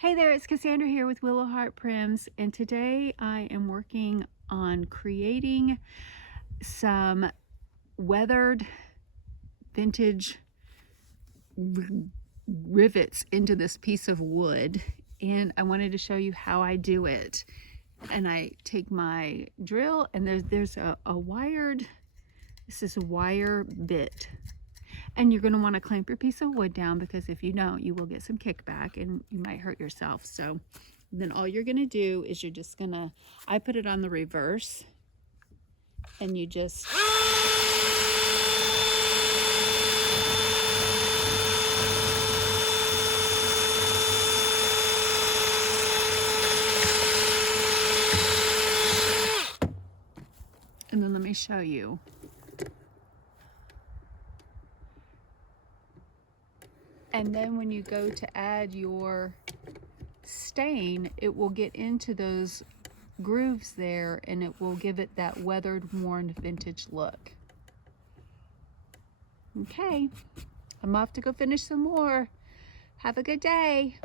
Hey there, it's Cassandra here with Willow Heart Prims, and today I am working on creating some weathered vintage rivets into this piece of wood, and I wanted to show you how I do it. And I take my drill, and there's a wired, this is a wire bit. And you're going to want to clamp your piece of wood down, because if you don't, you will get some kickback and you might hurt yourself. So then all you're going to do is you're just going to, I put it on the reverse, and you just and then let me show you. And then when you go to add your stain, it will get into those grooves there, and it will give it that weathered, worn, vintage look. Okay, I'm off to go finish some more. Have a good day.